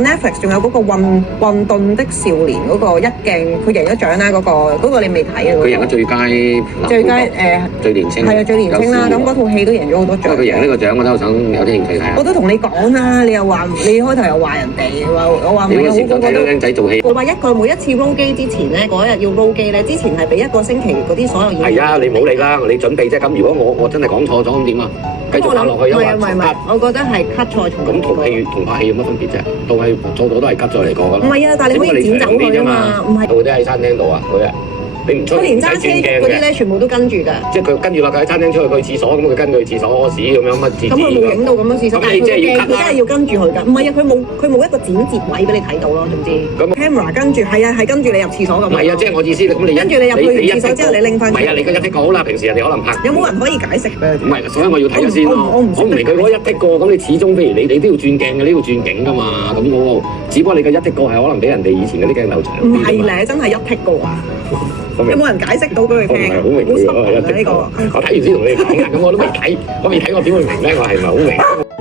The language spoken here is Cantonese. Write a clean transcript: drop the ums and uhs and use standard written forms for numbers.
Netflix 仲有嗰個混沌的少年嗰個一鏡，佢贏咗獎啦，嗰個你未睇啊？佢贏咗最佳最年青，係啊，最年青啦。咁嗰套戲都贏咗好多獎。佢贏呢個獎，我都想有啲興趣睇下。我都同你講啦，你又話你開頭又話人哋我話唔係好睇到僆仔做戲。我話每一次 roll 機之前咧，嗰日要 roll 機咧，之前係俾1個星期嗰啲所有演員。係啊，你唔好理啦，你準備啫。咁如果我真係講錯咗咁點啊？繼續打落去啊嘛。唔係，我覺得係 cut 錯重。咁同拍戲有乜分別啫？都係做到都係 cut 咗嚟過㗎啦。唔係啊，但係你可以剪走佢啊嘛。唔係。到底喺餐廳度啊？嗰日你唔出，佢連揸車嗰啲咧，全部都跟住㗎。即係佢跟住啦，佢喺餐廳出去廁所，咁佢跟佢去廁所屙屎咁樣乜字。咁佢冇影到咁樣廁所，但係佢真係要跟住佢㗎。唔係啊，佢冇一個剪接位俾你睇到咯，總之。咁 camera 跟住係跟住你入廁所咁。唔係啊，即係我意思，咁你跟住你入去完廁所之後，你拎翻。唔係啊，你個一剔過好啦，平時人哋可能拍。有冇人可以解釋俾佢？唔係，所以我要睇咗先咯。我唔明佢嗰一剔過，咁你始終譬如你都要轉鏡嘅，你要轉景㗎嘛。咁我只不過你個一剔過係可能比人哋以前嗰啲鏡頭長。唔係咧，真係一剔過啊！有冇人解釋到俾佢聽？好明呢個。我睇完先同你講嘅，咁我都未睇，我點會明咧？我係咪好明？